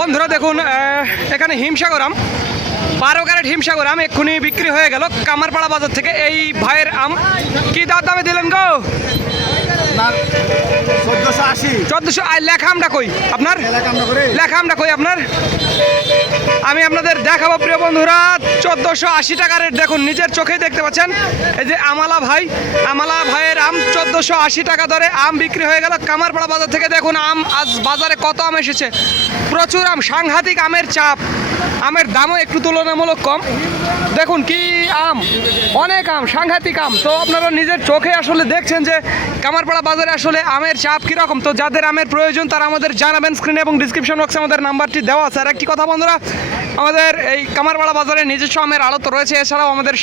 বন্ধুরা দেখুন এখানে হিমসাগর আম 12 ক্যারেট হিমসাগর আম এক্ষুনি বিক্রি হয়ে গেল কামারপাড়া বাজার থেকে। এই ভাইয়ের আম কি দামে দিলেন গো? 1480। আর লেখা আমটা কই আপনার? লেখা আমটা কই আপনার? আমি আপনাদের দেখাবো প্রিয় বন্ধুরা 1480 টাকা রেট। দেখুন নিজের চোখেই দেখতে পাচ্ছেন এই যে আমালা ভাইয়ের আম 1480 টাকা দরে আম বিক্রি হয়ে গেল কামারপাড়া বাজার থেকে। দেখুন আম আজ বাজারে কত আম এসেছে, প্রচুর আম, সাংঘাতিক আমের চাপ। আমের দামও একটু তুলনামূলক কম। দেখুন কি আম, অনেক আম, সাংঘাতিক আম। তো আপনারা নিজের চোখে আসলে দেখছেন যে কামারপাড়া বাজারে আসলে আমের চাপ কীরকম। তো যাদের আমের প্রয়োজন তারা আমাদের জানাবেন, স্ক্রিনে এবং ডিসক্রিপশন বক্সে আমাদের নাম্বারটি দেওয়া আছে। আর একটি কথা বন্ধুরা, আমাদের এই কামারপাড়া বাজারে নিজস্ব আমের আড়ত রয়েছে, এছাড়াও আমাদের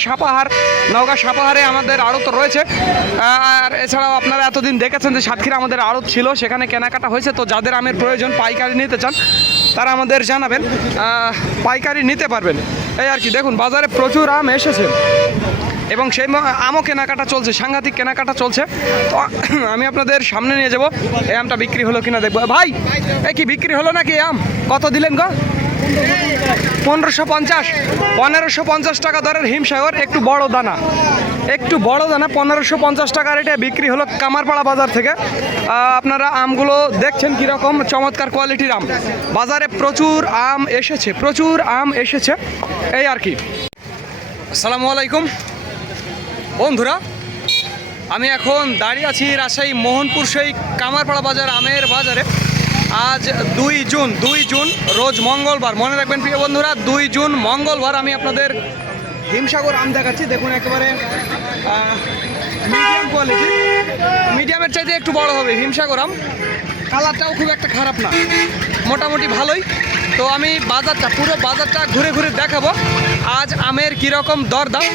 নওগাঁ সাপাহারে আমাদের আড়ত রয়েছে। আর এছাড়াও আপনারা এতদিন দেখেছেন যে সাতক্ষীরা আমাদের আড়ত ছিল, সেখানে কেনাকাটা হয়েছে। তো যাদের আমের প্রয়োজন পাইকারি নিতে চান তারা আমাদের জানাবেন, পাইকারি নিতে পারবেন। এই আর কি, দেখুন বাজারে প্রচুর আম এসেছে এবং সেই আমও কেনাকাটা চলছে, সাংঘাতিক কেনাকাটা চলছে। তো আমি আপনাদের সামনে নিয়ে যাব, এই আমটা বিক্রি হলো কিনা দেখবো। ভাই এই কি বিক্রি হলো নাকি আম? কত দিলেন গো? 1550 টাকা দরের হিমসাগর, একটু বড় দানা 1550 টাকা রেটে বিক্রি হলো কামারপাড়া বাজার থেকে। আপনারা আমগুলো দেখছেন কীরকম চমৎকার কোয়ালিটির আম। বাজারে প্রচুর আম এসেছে, এই আর কি। আসসালামু আলাইকুম বন্ধুরা, আমি এখন দাঁড়িয়ে আছি রাজশাহী মোহনপুর সেই কামারপাড়া বাজার আমের বাজারে। আজ 2 জুন রোজ মঙ্গলবার। মনে রাখবেন প্রিয় বন্ধুরা, 2 জুন মঙ্গলবার আমি আপনাদের হিমসাগর আম দেখাচ্ছি। দেখুন একেবারে মিডিয়াম কোয়ালিটি, মিডিয়ামের চাইতে একটু বড় হবে হিমসাগর আম। কালারটাও খুব একটা খারাপ না, মোটামুটি ভালোই। তো আমি পুরো বাজারটা ঘুরে ঘুরে দেখাবো আজ আমের কীরকম দরদাম,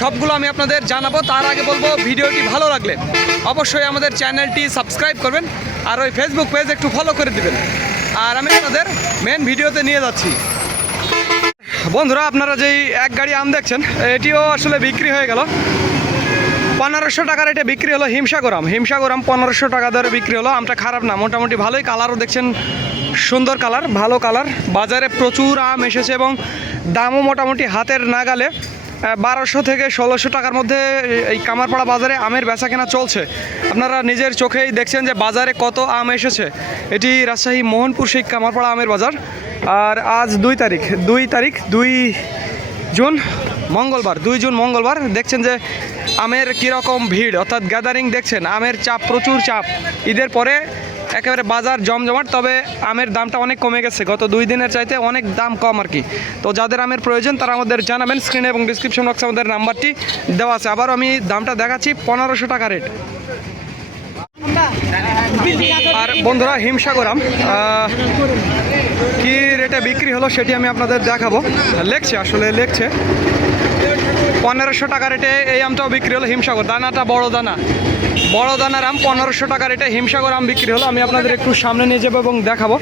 সবগুলো আমি আপনাদের জানাবো। তার আগে বলবো ভিডিওটি ভালো লাগলে অবশ্যই আমাদের চ্যানেলটি সাবস্ক্রাইব করবেন আর ওই ফেসবুক পেজ একটু ফলো করে দিবেন। আর আমি আপনাদের মেন ভিডিওতে নিয়ে যাচ্ছি। বন্ধুরা আপনারা যেই এক গাড়ি আম দেখছেন এটিও আসলে বিক্রি হয়ে গেল 1500 টাকা রেটে বিক্রি হলো হিমসাগর আম 1500 টাকা দরে বিক্রি হলো। আমটা খারাপ না, মোটামুটি ভালোই। কালারও দেখছেন সুন্দর কালার, ভালো কালার। বাজারে প্রচুর আম এসেছে এবং দামও মোটামুটি হাতের নাগালে। 1200 থেকে 1600 টাকার মধ্যে এই কামারপাড়া বাজারে আমের বেচা কেনা চলছে। আপনারা নিজের চোখেই দেখছেন যে বাজারে কত আম এসেছে। এটি রাজশাহী মোহনপুর সেই কামারপাড়া আমের বাজার। আর আজ 2 জুন মঙ্গলবার। দেখছেন যে আমের কীরকম ভিড়, অর্থাৎ গ্যাদারিং দেখছেন, আমের চাপ, প্রচুর চাপ। ঈদের পরে একেবারে বাজার জমজমাট। তবে আমের দামটা অনেক কমে গেছে, গত 2 দিনের চাইতে অনেক দাম কম আর কি। তো যাদের আমের প্রয়োজন তারা আমাদের জানাবেন, স্ক্রিনে এবং ডিসক্রিপশন বক্সে আমাদের নাম্বারটি দেওয়া আছে। আবার আমি দামটা দেখাচ্ছি 1500 টাকা রেট। আর বন্ধুরা হিমসাগর আম কী রেটে বিক্রি হলো সেটি আমি আপনাদের দেখাবো। লেখছে 1500 টাকা রেটে এই আমটাও বিক্রি হলো হিমসাগর। দানাটা বড় দানার আম 1500 টাকা রেটে হিমসাগর আম বিক্রি হলো। আমি আপনাদের একটু সামনে নিয়ে যাবো এবং দেখাবো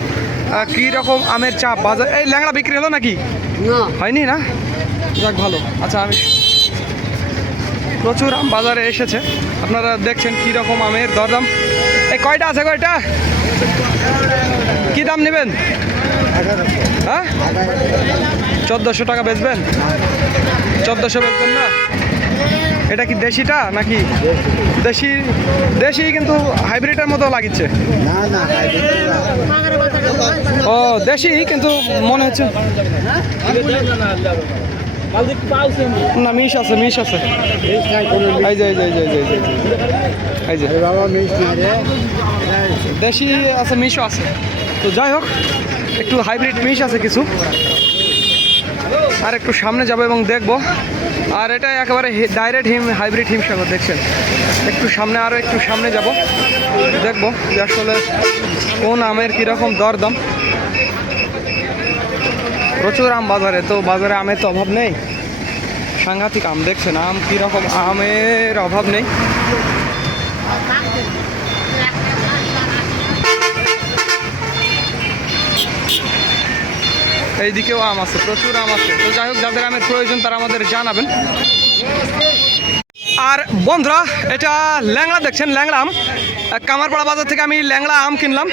কী রকম আমের চাপ বাজার। এই ল্যাংড়া বিক্রি হলো নাকি? হয়নি না, যাক ভালো। আচ্ছা, আমি প্রচুর আম বাজারে এসেছে, আপনারা দেখছেন কী রকম আমের দরদাম। এই কয়টা আছে কয়টা? কী দাম নেবেন? হ্যাঁ 1400 টাকা বেচবেন? 1400 বেচবেন না? এটা কি দেশিটা নাকি? দেশি কিন্তু হাইব্রিডের মতো লাগিচ্ছে। ও দেশি কিন্তু মনে হচ্ছে না, মিশ আছে। এই যে দেশি আছে, মিশও আছে। তো যাই হোক, একটু হাইব্রিড মিশ আছে কিছু। আর একটু সামনে যাবো এবং দেখবো। আর এটা একেবারে ডাইরেক্ট হাইব্রিড হিমসাগর দেখছেন। একটু সামনে যাব, দেখবো যে আসলে কোন আমের কীরকম দরদাম। প্রচুর আম বাজারে, তো বাজারে আমের তো অভাব নেই, সাংঘাতিক আম। দেখছেন আম কীরকম, আমের অভাব নেই। এইদিকেও আম আছে, প্রচুর আম আছে। তো যাই হোক, যাদের আমের প্রয়োজন তারা আমাদের জানাবেন। আর বন্ধুরা এটা ল্যাংড়া দেখছেন, ল্যাংড়া আম। কামারপাড়া বাজার থেকে আমি ল্যাংড়া আম কিনলাম।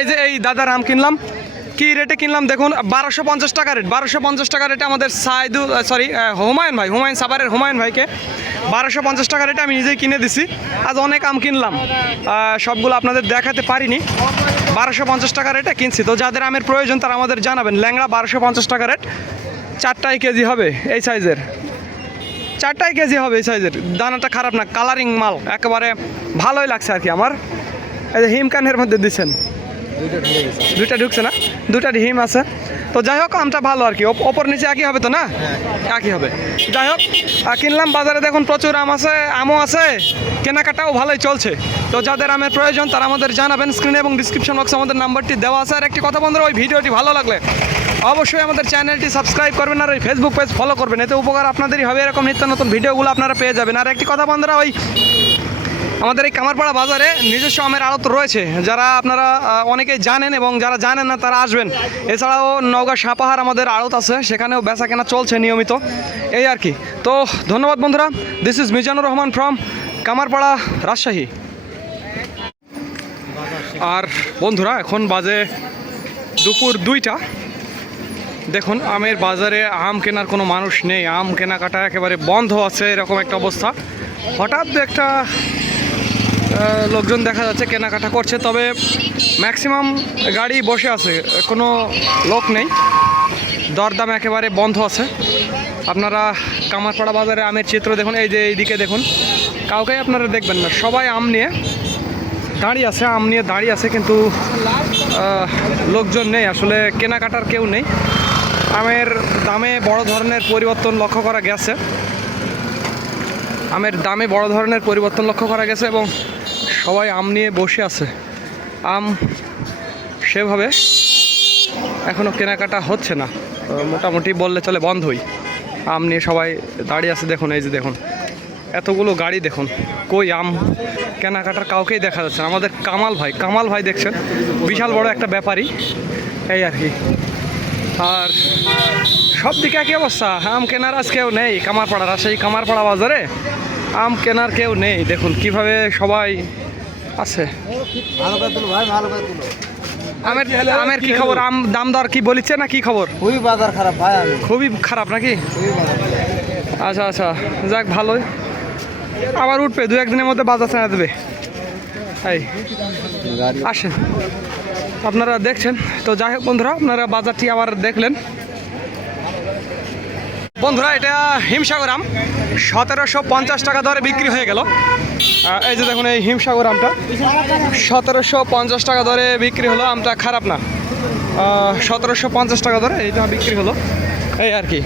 এই যে এই দাদার আম কিনলাম কি রেটে কিনলাম দেখুন, 1250 টাকা রেট। 1250 টাকা রেটে আমাদের হুমায়ুন সাভারের হুমায়ুন ভাইকে 1250 টাকা রেটে আমি নিজেই কিনে দিছি। আজ অনেক আম কিনলাম, সবগুলো আপনাদের দেখাতে পারিনি। 1250 টাকা রেটে কিনছি। তো যাদের আমের প্রয়োজন তারা আমাদের জানাবেন। ল্যাংড়া 1250 টাকা রেট, 4টাই কেজি হবে এই সাইজের, 4টাই কেজি হবে এই সাইজের। দানাটা খারাপ না, কালারিং মাল, একেবারে ভালোই লাগছে আর কি আমার। এই যে হিমকানের মধ্যে দিচ্ছেন, দুইটা ঢুকছে না, দুটা হিম আছে। তো যাই হোক আমটা ভালো আর কি, ওপর নিচে একই হবে তো না, একই হবে। যাই হোক কিনলাম বাজারে, দেখুন প্রচুর আমও আছে, কেনাকাটাও ভালোই চলছে। তো যাদের আমের প্রয়োজন তারা আমাদের জানাবেন। স্ক্রিনে এবং ডিসক্রিপশন বক্সে আমাদের নাম্বারটি দেওয়া আছে। আর একটি কথা বন্ধুরা, ওই ভিডিওটি ভালো লাগলে অবশ্যই আমাদের চ্যানেলটি সাবস্ক্রাইব করবেন আর ওই ফেসবুক পেজ ফলো করবেন, এতে উপকার আপনাদেরই হবে। এরকম নিত্য নতুন ভিডিওগুলো আপনারা পেয়ে যাবেন। আর একটি কথা বন্ধুরা, ওই আমাদের এই কামারপাড়া বাজারে নিজস্ব আমের আড়ত রয়েছে, যারা আপনারা অনেকেই জানেন এবং যারা জানেন না তারা আসবেন। এছাড়াও নওগাঁ সাপাহার আমাদের আড়ত আছে, সেখানেও বেচা কেনা চলছে নিয়মিত, এই আর কি। তো ধন্যবাদ বন্ধুরা, this is Mizanur Rahman from Kamarpara, Rajshahi. আর বন্ধুরা এখন বাজে দুপুর 2টা। দেখুন আমের বাজারে আম কেনার কোনো মানুষ নেই, আম কেনাকাটা একেবারে বন্ধ আছে, এরকম একটা অবস্থা। হঠাৎ একটা লোকজন দেখা যাচ্ছে কেনাকাটা করছে, তবে ম্যাক্সিমাম গাড়ি বসে আছে, কোনো লোক নেই, দরদাম একেবারে বন্ধ আছে। আপনারা কামারপাড়া বাজারে আমের চিত্র দেখুন, এই যে এইদিকে দেখুন, কাউকেই আপনারা দেখবেন না, সবাই আম নিয়ে দাঁড়িয়ে আছে, আম নিয়ে দাঁড়িয়ে আছে, কিন্তু লোকজন নেই, আসলে কেনাকাটার কেউ নেই। আমের দামে বড় ধরনের পরিবর্তন লক্ষ্য করা গেছে, আমের দামে বড় ধরনের পরিবর্তন লক্ষ্য করা গেছে এবং সবাই আম নিয়ে বসে আছে। আম সেভাবে এখনও কেনাকাটা হচ্ছে না, মোটামুটি বললে চলে বন্ধই। আম নিয়ে সবাই দাঁড়িয়ে আছে, দেখুন এই যে দেখুন এতগুলো গাড়ি, দেখুন কই আম কেনাকাটার কাউকেই দেখা যাচ্ছে না। আমাদের কামাল ভাই দেখছেন, বিশাল বড় একটা ব্যাপারী, এই আর কি। আর সব দিকে একই অবস্থা, আম কেনার আজ কেউ নেই কামারপাড়া, রাজশাহী কামারপাড়া বাজারে আম কেনার কেউ নেই। দেখুন কিভাবে সবাই আছে। আমের কি খবর? আম দাম দর কি বলিচ্ছে না কি খবর? খুবই বাজার খারাপ ভাই, খুবই খারাপ নাকি? আচ্ছা আচ্ছা, যাক ভালোই, আবার উঠবে 2-1 দিনের মধ্যে বাজার ছাড়া দেবে। এই আসেন, আপনারা দেখছেন। তো যাই হোক বন্ধুরা, আপনারা বাজারটি আবার দেখলেন। বন্ধুরা এটা হিমসাগর আম 1750 টাকা দরে বিক্রি হয়ে গেল। এই যে দেখুন এই হিমসাগর আমটা 1750 টাকা দরে বিক্রি হলো। আমটা খারাপ না, 1750 টাকা দরে এইটা বিক্রি হলো, এই আর কি।